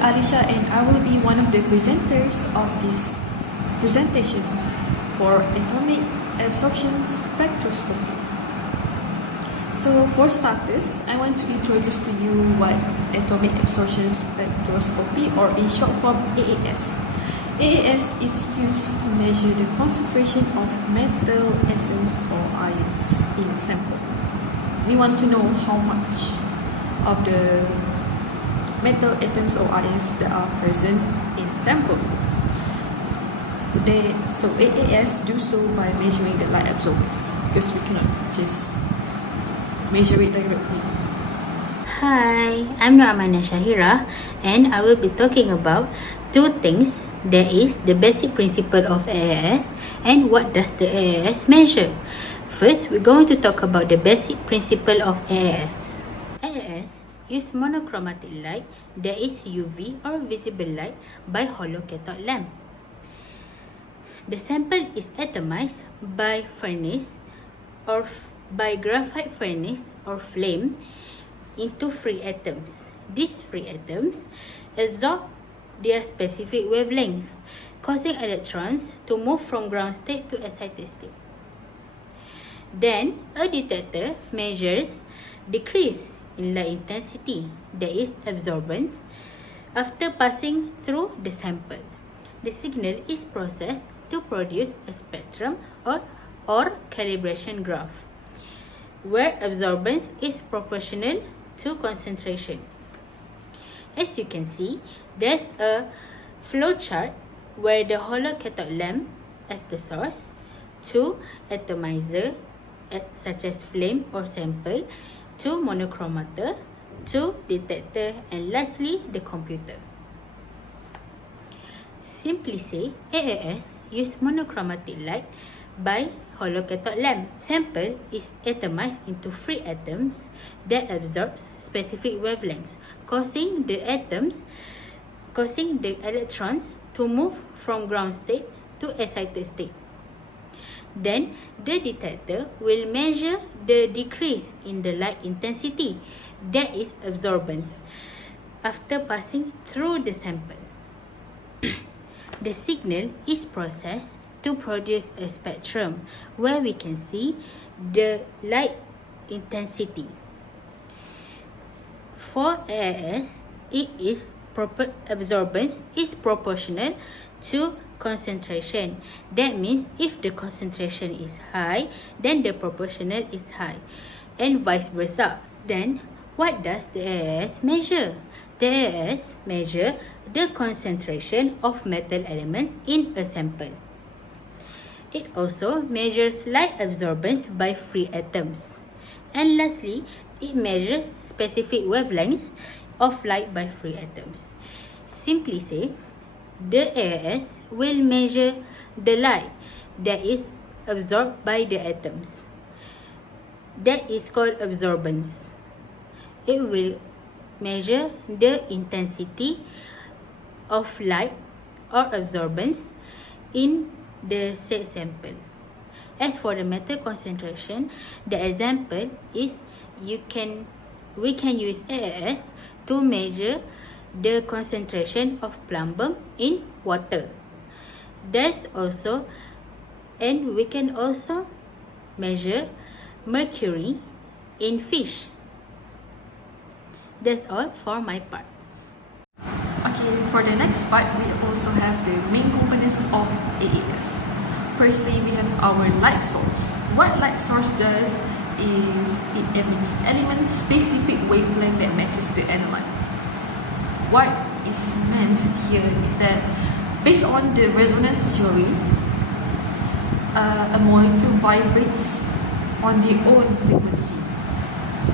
Alisha and I will be one of the presenters of this presentation for atomic absorption spectroscopy. So for starters, I want to introduce to you what atomic absorption spectroscopy, or in short form AAS. AAS is used to measure the concentration of metal atoms or ions in a sample. We want to know how much of the metal atoms or ions that are present in a sample. So AAS do so by measuring the light absorbance, because we cannot just measure it directly. Hi, I'm Ramana Shahira, and I will be talking about two things. There is the basic principle of AAS and what does the AAS measure. First, we're going to talk about the basic principle of AAS. AAS use monochromatic light, that is UV or visible light, by hollow cathode lamp. The sample is atomized by furnace or by graphite furnace or flame into free atoms. These free atoms absorb their specific wavelength, causing electrons to move from ground state to excited state. Then, a detector measures decrease in light intensity, that is absorbance, after passing through the sample. The signal is processed to produce a spectrum or calibration graph, where absorbance is proportional to concentration. As you can see, there's a flow chart where the hollow cathode lamp as the source, two atomizer such as flame or sample, two monochromator, two detector, and lastly the computer. Simply say, AAS use monochromatic light by hollow cathode lamp. Sample is atomized into free atoms that absorbs specific wavelengths, causing the electrons to move from ground state to excited state. Then, the detector will measure the decrease in the light intensity, that is absorbance, after passing through the sample. The signal is processed to produce a spectrum where we can see the light intensity. For AAS, absorbance is proportional to concentration. That means if the concentration is high, then the proportional is high, and vice versa. Then, what does the AAS measure? The AAS measure the concentration of metal elements in a sample. It also measures light absorbance by free atoms. And lastly, it measures specific wavelengths of light by free atoms. Simply say, the AAS will measure the light that is absorbed by the atoms. That is called absorbance. It will measure the intensity of light or absorbance in the said sample. As for the metal concentration, the example is we can use AAS to measure the concentration of plumber in water. We can also measure mercury in fish. That's all for my part. Okay, for the next part, we also have the main components of AAS. Firstly, we have our light source. What light source does is it emits elements specific wavelength that matches the analyte. What is meant here is that based on the resonance theory, a molecule vibrates on their own frequency.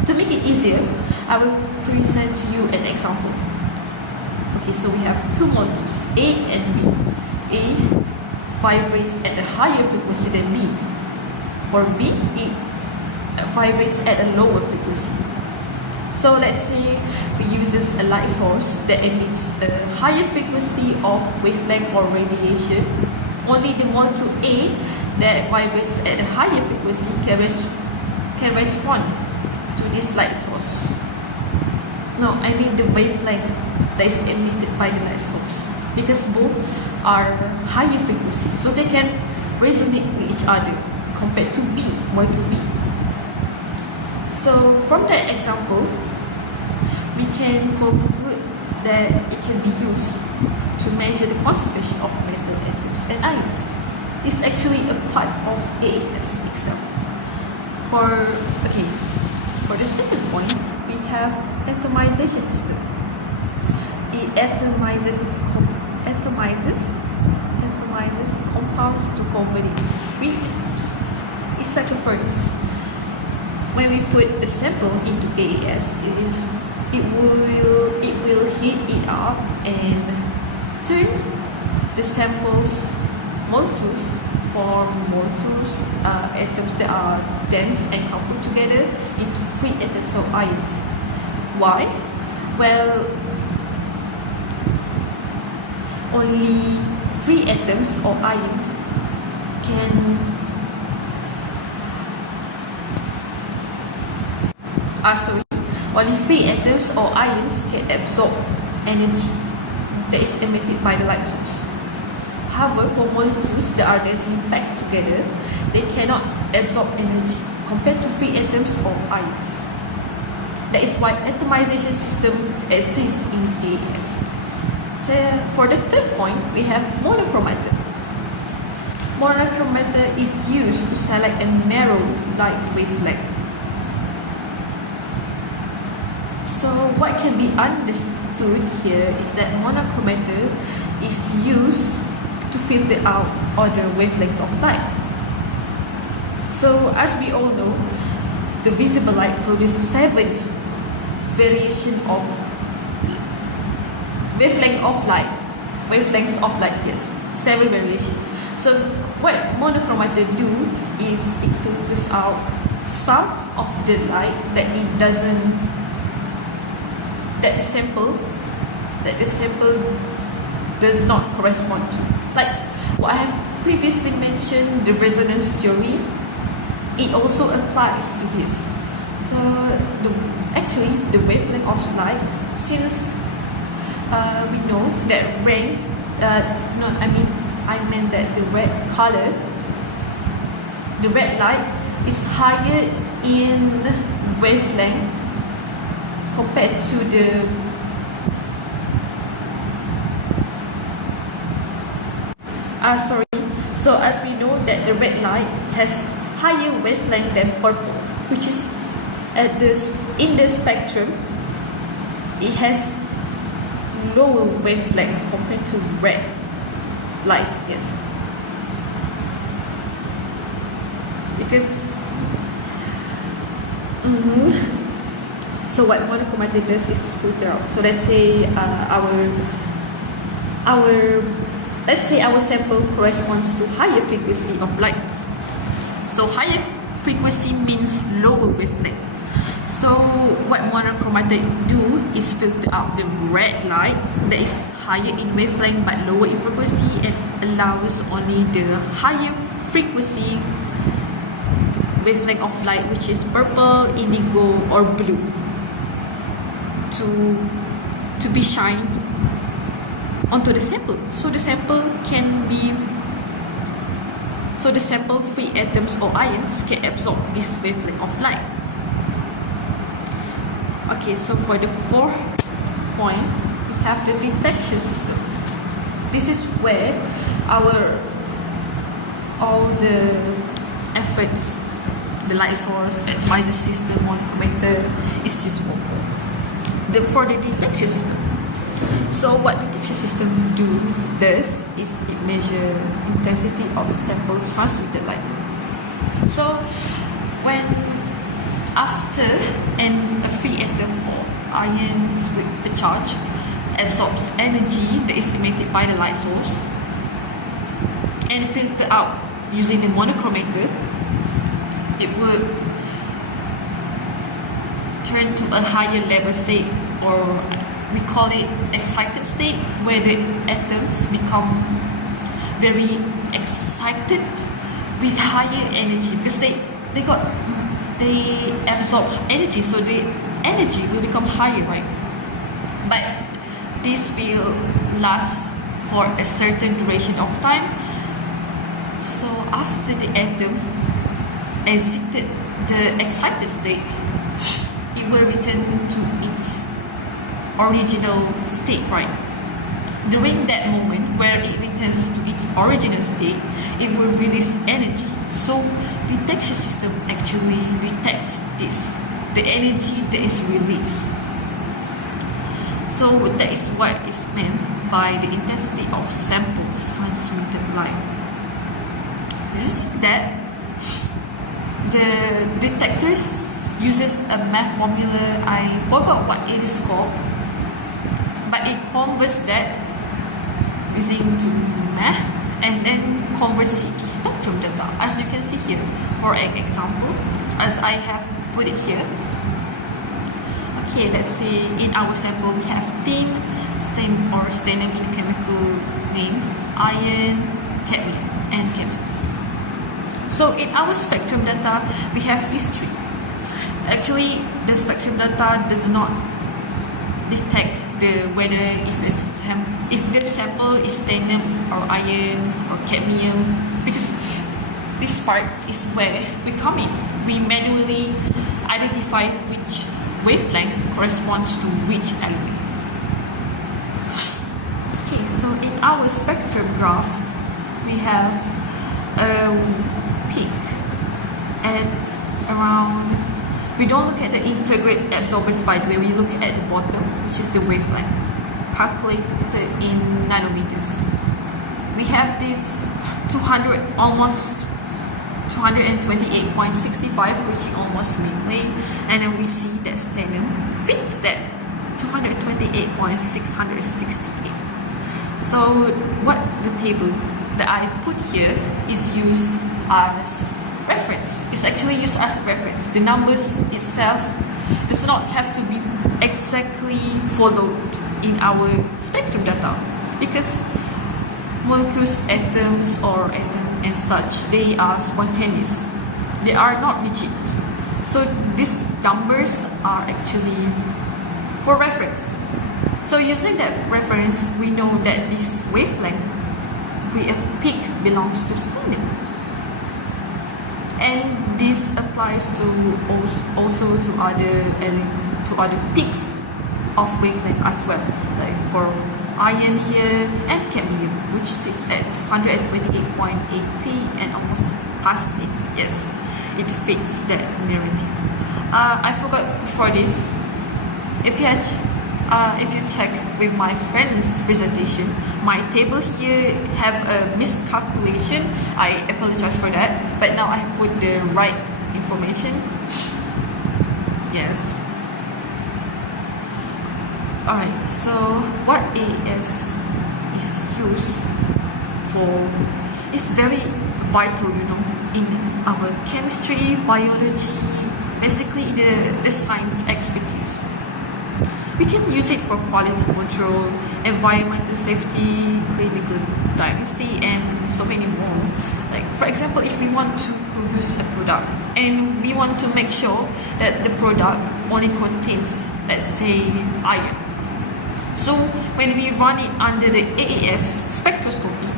To make it easier, I will present to you an example. Okay, so we have two molecules, A and B. A vibrates at a higher frequency than B, or B, it vibrates at a lower frequency. So let's say we use a light source that emits a higher frequency of wavelength or radiation. Only the molecule A that vibrates at a higher frequency can respond to this light source. No, I mean the wavelength that is emitted by the light source, because both are higher frequency, so they can resonate with each other compared to B, molecule B. So from that example, we can conclude that it can be used to measure the concentration of metal atoms and ions. It's actually a part of AAS itself. For the second point, we have atomization system. It atomizes compounds to convert it into free atoms. It's like a furnace. When we put a sample into AAS, it will heat it up and turn the sample's molecules form molecules, atoms that are dense and coupled together into free atoms or ions. Why? Well, only free atoms or ions can only free atoms or ions can absorb energy that is emitted by the light source. However, for molecules that are densely packed together, they cannot absorb energy compared to free atoms or ions. That is why atomization system exists in AAS. So for the third point, we have monochromator. Monochromator is used to select a narrow light wavelength. So what can be understood here is that monochromator is used to filter out other wavelengths of light. So as we all know, the visible light produces 7 variations of wavelengths of light, yes, 7 variations. So what monochromator do is it filters out some of the light that the sample does not correspond to. Like what I have previously mentioned, the resonance theory, it also applies to this. So the wavelength of light, since we know that I meant that the red color, the red light is higher in wavelength compared to the So as we know that the red light has higher wavelength than purple, which is in the spectrum, it has lower wavelength compared to red light, yes. Because so what monochromator does is filter out. So let's say our sample corresponds to higher frequency of light. So higher frequency means lower wavelength. So what monochromator do is filter out the red light that is higher in wavelength but lower in frequency, and allows only the higher frequency wavelength of light, which is purple, indigo or blue, to be shined onto the sample. So the sample free atoms or ions can absorb this wavelength of light. Okay, so for the fourth point, we have the detection system. This is where all the efforts, the light source, atomizer system, monochromator is useful. For the detection system, so what the detection system does is it measures intensity of samples transmitted light. So when after a free atom or ions with a charge absorbs energy that is emitted by the light source and filter out using the monochromator, it would turn to a higher level state, or we call it excited state, where the atoms become very excited with higher energy because they absorb energy, so the energy will become higher, right? But this will last for a certain duration of time. So after the atom exited the excited state, it will return to its original state, right? During that moment where it returns to its original state, it will release energy. So detection system actually detects this, the energy that is released. So that is what is meant by the intensity of samples transmitted light. Just like that, the detectors uses a math formula. I forgot what it is called, but it converts that using to math and then converts it to spectrum data, as you can see here. For an example, as I have put it here. Okay, let's say in our sample we have tin, stannum in chemical name, iron, cadmium, and cadmium. So in our spectrum data, we have these three. Actually, the spectrum data does not detect whether if the sample is stannum or iron or cadmium, because this part is where we come in. We manually identify which wavelength corresponds to which element. Okay, so in our spectrum graph, we have a peak at around. We don't look at the integrate absorbance, by the way, we look at the bottom, which is the wavelength, calculated in nanometers. We have this almost 228.65, reaching almost midway, and then we see that stannum fits that 228.668. So what the table that I put here is used as reference. It's actually used as reference. The numbers itself does not have to be exactly followed in our spectrum data, because molecules, atoms, or atom and such, they are spontaneous. They are not rigid. So these numbers are actually for reference. So using that reference, we know that this wavelength, a peak, belongs to stannum. And this applies to also to other peaks of wavelength as well, like for iron here and cadmium, which sits at 128.80 and almost past it. Yes, it fits that narrative. I forgot before this. If you check with my friend's presentation, my table here have a miscalculation. I apologize for that, but now I have put the right information. Yes. Alright, so what AAS is used for is very vital, in our chemistry, biology, basically the science expertise. We can use it for quality control, environmental safety, clinical diagnostic, and so many more. Like, for example, if we want to produce a product and we want to make sure that the product only contains, let's say, iron. So when we run it under the AAS spectroscopy,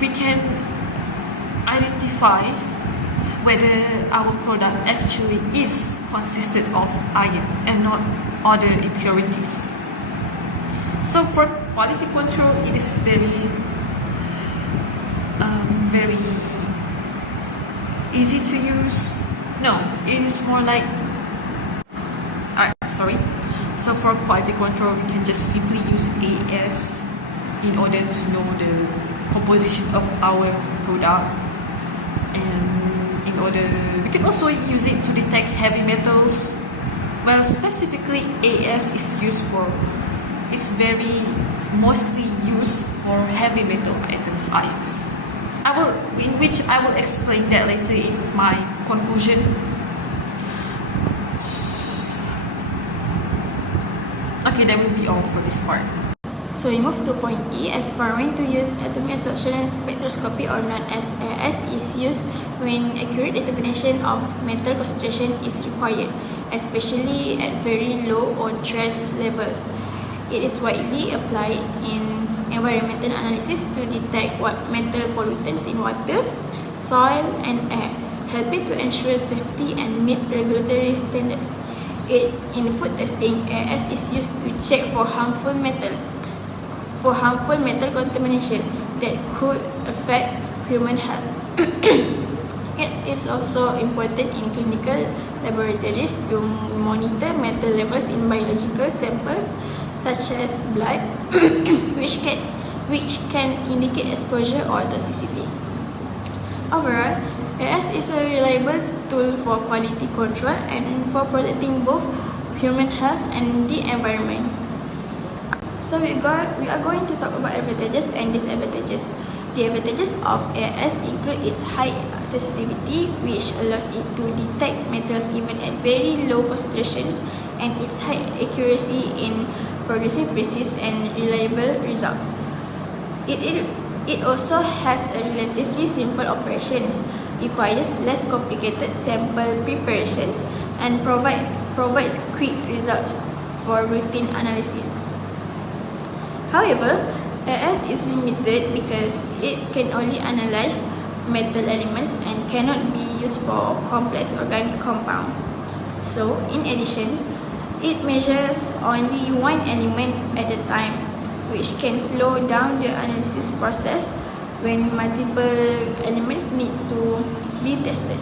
we can identify whether our product actually is consisted of iron and not other impurities. So for quality control, it is very easy to use. No, it is more like so for quality control, we can just simply use AAS in order to know the composition of our product, and we can also use it to detect heavy metals. Well, specifically AAS is very mostly used for heavy metal atoms, ions. Which I will explain that later in my conclusion. Okay, that will be all for this part. So we move to point E, as for when to use atomic absorption spectroscopy, or known as AAS, is used when accurate determination of metal concentration is required, especially at very low or trace levels. It is widely applied in environmental analysis to detect what metal pollutants in water, soil, and air, helping to ensure safety and meet regulatory standards. In food testing, AAS is used to check for harmful metal contamination that could affect human health. It is also important in clinical laboratories to monitor metal levels in biological samples such as blood, which can indicate exposure or toxicity. Overall, AAS is a reliable tool for quality control and for protecting both human health and the environment. So we are going to talk about advantages and disadvantages. The advantages of AAS include its high sensitivity, which allows it to detect metals even at very low concentrations, and its high accuracy in producing precise and reliable results. It also has a relatively simple operations, requires less complicated sample preparations, and provides quick results for routine analysis. However, AAS is limited because it can only analyze metal elements and cannot be used for complex organic compound. So, in addition, it measures only one element at a time, which can slow down the analysis process when multiple elements need to be tested.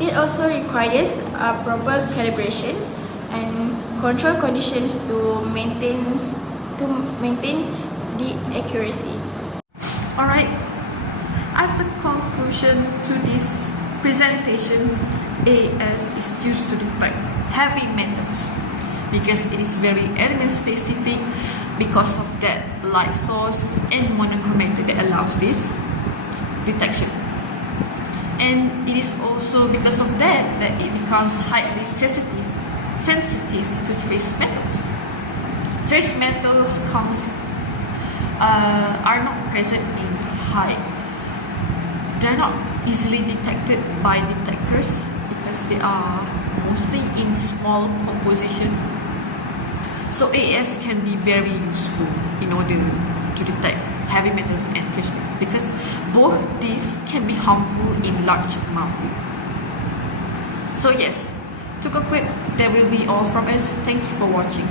It also requires proper calibrations and control conditions to maintain the accuracy. Alright, as a conclusion to this presentation, AAS is used to detect heavy metals because it is very element specific. Because of that light source and monochromatic that allows this detection. And it is also because of that it becomes highly sensitive to trace metals. Trace metals are not present in high. They are not easily detected by detectors because they are mostly in small composition. So AAS can be very useful in order to detect heavy metals and trace metals because both these can be harmful in large amount. So yes, to conclude, that will be all from us. Thank you for watching.